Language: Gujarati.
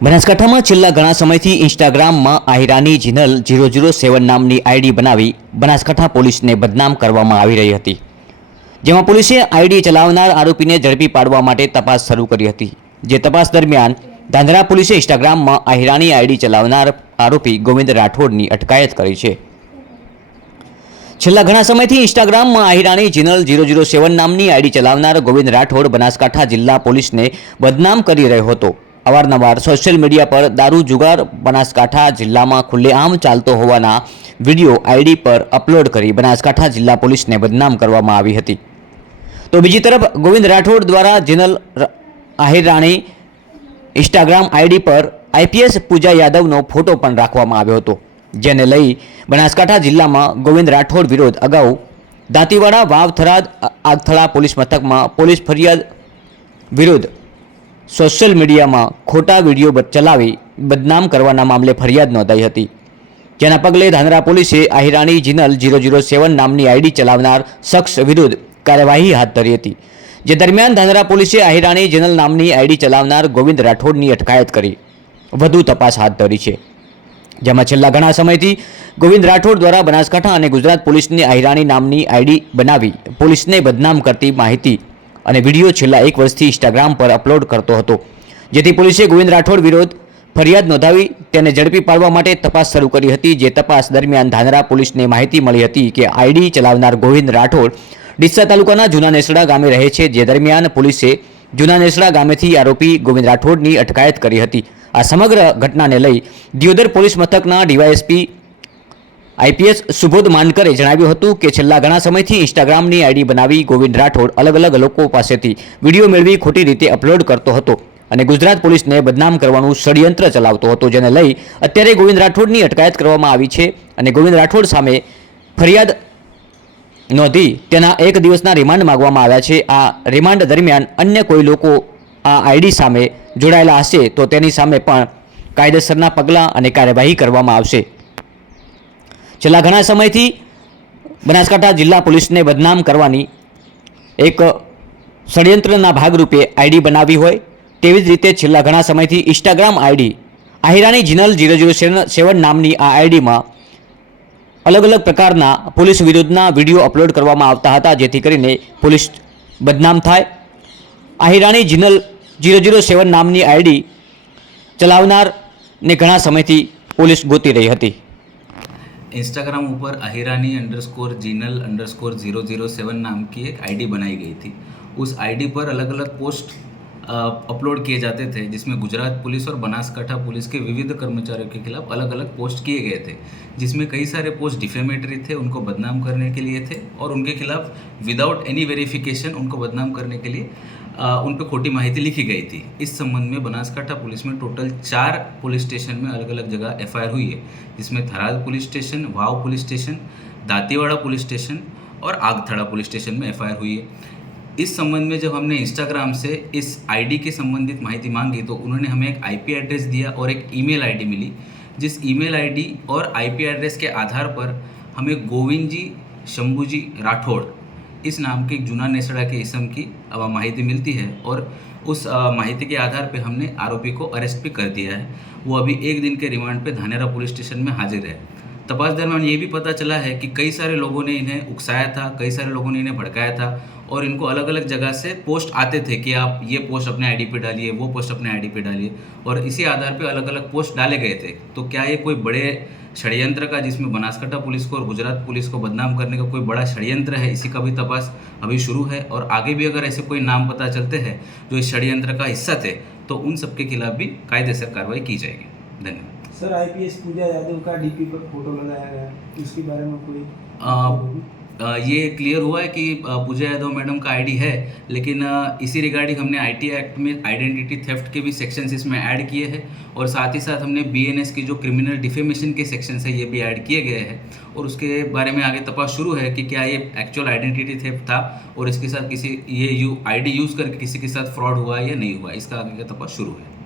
બનાસકાંઠામાં છેલ્લા ઘણા સમયથી ઇન્સ્ટાગ્રામમાં આહિરાની જીનલ 007 નામની આઈડી બનાવી બનાસકાંઠા પોલીસને બદનામ કરવામાં આવી રહી હતી, જેમાં પોલીસે આઈડી ચલાવનાર આરોપીને ઝડપી પાડવા માટે તપાસ શરૂ કરી હતી। જે તપાસ દરમિયાન ધાંધરા પોલીસે ઇન્સ્ટાગ્રામમાં આહિરાની આઈડી ચલાવનાર આરોપી ગોવિંદ રાઠોડની અટકાયત કરી છે। છેલ્લા ઘણા સમયથી ઇન્સ્ટાગ્રામમાં આહિરાની જીનલ 007 નામની આઈડી ચલાવનાર ગોવિંદ રાઠોડ બનાસકાંઠા જિલ્લા પોલીસને બદનામ કરી રહ્યો હતો। અવારનવાર સોશિયલ મીડિયા પર દારૂ જુગાર બનાસકાંઠા જિલ્લામાં ખુલ્લેઆમ ચાલતો હોવાના વિડીયો આઈડી પર અપલોડ કરી બનાસકાંઠા જિલ્લા પોલીસને બદનામ કરવામાં આવી હતી। તો બીજી તરફ ગોવિંદ રાઠોડ દ્વારા જીનલ આહિરાની ઇન્સ્ટાગ્રામ આઈડી પર આઈપીએસ પૂજા યાદવનો ફોટો પણ રાખવામાં આવ્યો હતો, જેને લઈ બનાસકાંઠા જિલ્લામાં ગોવિંદ રાઠોડ વિરુદ્ધ અગાઉ દાંતીવાડા વાવ-થરાદ આગથળા પોલીસ મથકમાં પોલીસ ફરિયાદ વિરુદ્ધ સોશિયલ મીડિયામાં ખોટા વિડીયો ચલાવી બદનામ કરવાના મામલે ફરિયાદ નોંધાઈ હતી, જેના પગલે ધાંધરા પોલીસે આહિરાની જીનલ 007 નામની આઈડી ચલાવનાર શખ્સ વિરુદ્ધ કાર્યવાહી હાથ ધરી હતી। જે દરમિયાન ધાંધરા પોલીસે આહિરાની જીનલ નામની આઈડી ચલાવનાર ગોવિંદ રાઠોડની અટકાયત કરી વધુ તપાસ હાથ ધરી છે, જેમાં છેલ્લા ઘણા સમયથી ગોવિંદ રાઠોડ દ્વારા બનાસકાંઠા અને ગુજરાત પોલીસની આહિરાની નામની આઈડી બનાવી પોલીસને બદનામ કરતી માહિતી અને વિડીયો છેલ્લા એક વર્ષથી ઇન્સ્ટાગ્રામ પર અપલોડ કરતો હતો, જેથી પોલીસે ગોવિંદ રાઠોડ વિરુદ્ધ ફરિયાદ નોંધાવી તેને ઝડપી પાડવા માટે તપાસ શરૂ કરી હતી। જે તપાસ દરમિયાન ધાંધરા પોલીસને માહિતી મળી હતી કે આઈડી ચલાવનાર ગોવિંદ રાઠોડ ડીસા તાલુકાના જૂના નેસડા ગામે રહે છે। જે દરમિયાન પોલીસે જૂના નેસડા ગામેથી આરોપી ગોવિંદ રાઠોડની અટકાયત કરી હતી। આ સમગ્ર ઘટનાને લઈ દિયોદર પોલીસ મથકના ડીવાયએસપી આઈપીએસ સુબોધ માનકરે જણાવ્યું હતું કે છેલ્લા ઘણા સમયથી ઇન્સ્ટાગ્રામની આઈડી બનાવી ગોવિંદ રાઠોડ અલગ અલગ લોકો પાસેથી વિડીયો મેળવી ખોટી રીતે અપલોડ કરતો હતો અને ગુજરાત પોલીસને બદનામ કરવાનું ષડયંત્ર ચલાવતો હતો, જેને લઈ અત્યારે ગોવિંદ રાઠોડની અટકાયત કરવામાં આવી છે અને ગોવિંદ રાઠોડ સામે ફરિયાદ નોંધી તેના 1 દિવસના રિમાન્ડ માંગવામાં આવ્યા છે। આ રિમાન્ડ દરમિયાન અન્ય કોઈ લોકો આ આઈડી સામે જોડાયેલા હશે તો તેની સામે પણ કાયદેસરના પગલાં અને કાર્યવાહી કરવામાં આવશે। છેલ્લા ઘણા સમયથી બનાસકાંઠા જિલ્લા પોલીસને બદનામ કરવાની એક ષડયંત્રના ભાગરૂપે આઈડી બનાવી હોય તેવી જ રીતે છેલ્લા ઘણા સમયથી ઇન્સ્ટાગ્રામ આઈડી આહિરાની જીનલ 007 નામની આ આઈડીમાં અલગ અલગ પ્રકારના પોલીસ વિરુદ્ધના વિડીયો અપલોડ કરવામાં આવતા હતા, જેથી કરીને પોલીસ બદનામ થાય। આહિરાની જીનલ 007 નામની આઈડી ચલાવનારને ઘણા સમયથી પોલીસ ગોતી રહી હતી। इंस्टाग्राम ऊपर आहिरानी _जीनल_007 नाम की एक आईडी बनाई गई थी। उस आईडी पर अलग अलग पोस्ट अपलोड किए जाते थे, जिसमें गुजरात पुलिस और बनासकांठा पुलिस के विविध कर्मचारियों के खिलाफ अलग अलग पोस्ट किए गए थे, जिसमें कई सारे पोस्ट डिफेमेटरी थे, उनको बदनाम करने के लिए थे और उनके खिलाफ विदाउट एनी वेरिफिकेशन उनको बदनाम करने के लिए उन पर खोटी माहिती लिखी गई थी। इस संबंध में बनासकांठा पुलिस में टोटल 4 पुलिस स्टेशन में अलग अलग जगह एफआईआर हुई है, जिसमें Tharad police station, Vav police station, Dantiwada police station और आगथड़ा पुलिस स्टेशन में एफआईआर हुई है। इस संबंध में जब हमने इंस्टाग्राम से इस आईडी के संबंधित माहिती मांगी तो उन्होंने हमें एक आईपी एड्रेस दिया और एक ईमेल आईडी मिली, जिस ईमेल आईडी और आईपी एड्रेस के आधार पर हमें गोविंद जी शंभू जी राठौड़ इस नाम के जूना नेसड़ा के इसम की माहिती मिलती है और उस माहिती के आधार पे हमने आरोपी को अरेस्ट भी कर दिया है। वो अभी 1 दिन के रिमांड पे धानेरा पुलिस स्टेशन में हाजिर है। तपास दरमियान ये भी पता चला है कि कई सारे लोगों ने इन्हें उकसाया था, कई सारे लोगों ने इन्हें भड़काया था और इनको अलग अलग जगह से पोस्ट आते थे कि आप ये पोस्ट अपने आईडी पे डालिए, वो पोस्ट अपने आईडी पे डालिए और इसी आधार पे अलग अलग पोस्ट डाले गए थे। तो क्या ये कोई बड़े षड्यंत्र का, जिसमें बनासकांठा पुलिस को और गुजरात पुलिस को बदनाम करने का कोई बड़ा षड्यंत्र है, इसी का भी तपास अभी शुरू है और आगे भी अगर ऐसे कोई नाम पता चलते हैं जो इस षड्यंत्र का हिस्सा थे तो उन सबके खिलाफ भी कायदेसर कार्रवाई की जाएगी। धन्यवाद। सर, आईपीएस पूजा यादव का डीपी पर फोटो लगाया गया है, उसके बारे में कोई ये क्लियर हुआ है कि पूजा यादव मैडम का आईडी है, लेकिन इसी रिगार्डिंग हमने आईटी एक्ट में आइडेंटिटी थेफ्ट के भी सेक्शंस इसमें ऐड किए हैं और साथ ही साथ हमने बीएनएस की जो क्रिमिनल डिफेमेशन के सेक्शंस है ये भी ऐड किए गए हैं और उसके बारे में आगे तपास शुरू है कि क्या ये एक्चुअल आइडेंटिटी थेफ्ट था और इसके साथ किसी ये आईडी यूज़ करके किसी के साथ फ्रॉड हुआ या नहीं हुआ, इसका आगे का तपास शुरू है।